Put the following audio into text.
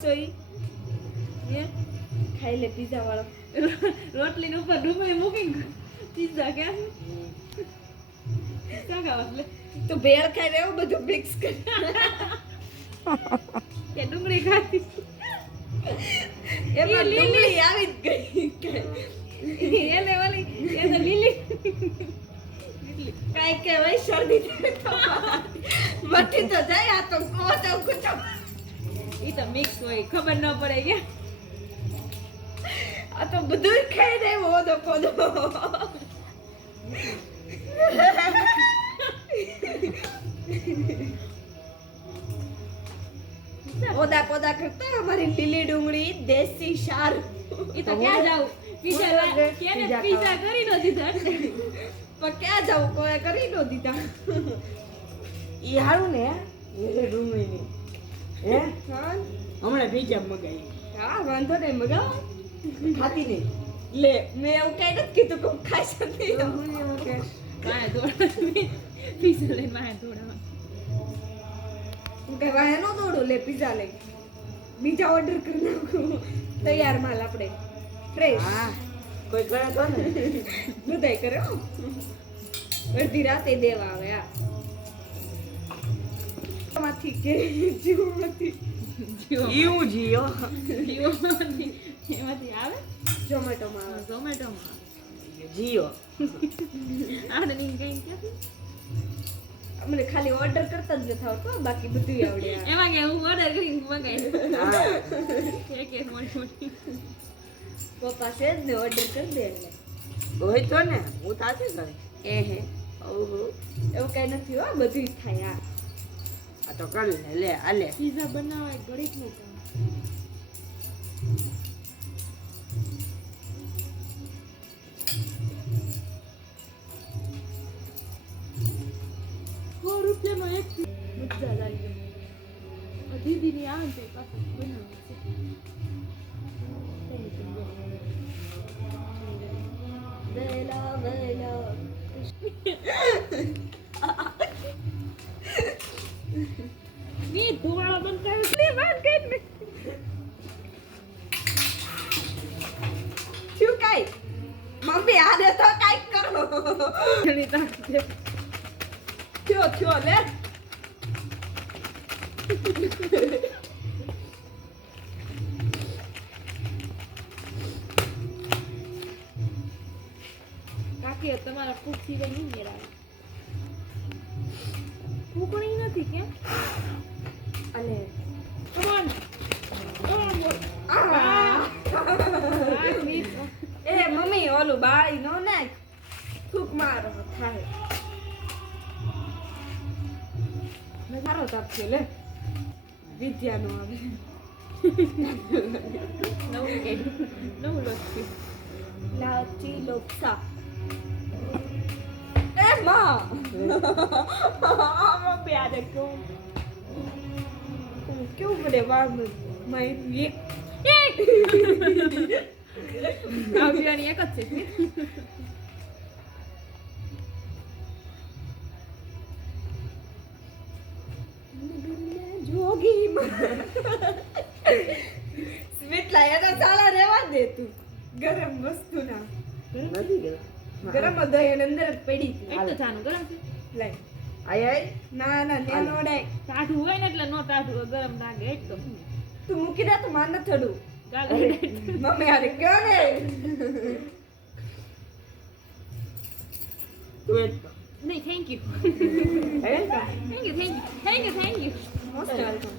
સોઈ ये खाई ले पिज्जा वाला रोटली ऊपर डूबे मुकिंग पिज्जा क्या क्या खावा ले तो बेर खाई रहे हो બધું મિક્સ कर કે ડુંગળી ખાતી એ ડુંગળી આવી જ ગઈ એ લેવાલી એ તો લીલી કાઈ કે ભાઈ શરદી મટી તો જાય આ તો કોચો કોચો ઈ તો મિક્સ હોય ખબર ન પડે કે આ તો બધું ખાઈ દે ઓદો કોદો ઓદા કોદા કરતા અમારી લીલી ડુંગળી દેશી શાર ઈ તો ક્યાં જાવ પીઝા કેને પીઝા કરી નો દીધા પણ ક્યાં જાવ કોઈ કરી નો દીધા ઈ હારું ને લીલી ડુંગળીની હે હા હમણાં પીઝા મગાવી હા વાંધો નહીં મગાવો ખાતી નહીં લે મેં એવું કઈ નથી કીધું કે ખાઈ શકતી મારે દોડા પીઝા લઈને મારે દોડા હું કઈ વાહે નો દોડું લે પિઝા લઈ બીજા ઓર્ડર કરી નાખું તૈયાર માલ આપણે ફ્રેશ હા કોઈ કરે તો ને હૃદય કરે હો અડધી રાતે દેવા આવે આ માંથી કે જીવમાંથી ઈવું જીઓ એમાંથી આવે ઝોમેટો માં આવે ઝોમેટોમાં જીઓ આપણે કઈ ક્યાંથી અમને ખાલી ઓર્ડર કરતા જ નથી આવતો બાકી બધું આવડે એમાં કે હું ઓર્ડર કરીને મંગાવી હા એક મોટી મોટી પપ્પા છે જ ને ઓર્ડર કરી દે એટલે હોય તો ને હું તાતી કરે હે ઓહો એવું કઈ નથી હો બધું થાય આ તો કરી લે લે આલે પીઝા બનાવવા ઘડીક નું કામ 100 રૂપિયાનો એક મજા લાગી ગયો દીદીની આવે ને પાછું વેલા વેલા ની ધોવાળો બંધ કર્યો ને બંધ કરી ને શું કાઈ મમ્મી આને તો કાઈ કરો ઘણી તાકતે થયો લે કાકી તમારા ફૂક થી નહીં મેળાવે ફૂકણી નથી કેમ અને કમોન એ મમ્મી ઓલું બાળી નો નાખ થૂક મારો થાય સારો તાપ છે લે વિદ્યા નો આવે નવું લખી લાચી લોકસા એ માં મમ્મી આને કેવું પડે વાળ મારી એક આવવાની એક જ છે જોગી સ્વીટ લાયા તો સાલા રહેવા દે તું ગરમ વસ્તુ ના નથી ગયો ગરમ દહીં અને અંદર જ પડી હતી એક તો જાનું ગરમ છે લાય આય આય ના ના ને નોડાય ટાઢું હોય ને એટલે નો ટાઢું હોય, ગરમ લાગે એક તો તું મૂકી દે તો માર ન થડું ગાલી મમ્મી આરે કયો ને તું જ તો નહીં થેન્ક યુ હે thank you thank you thank you thank you most welcome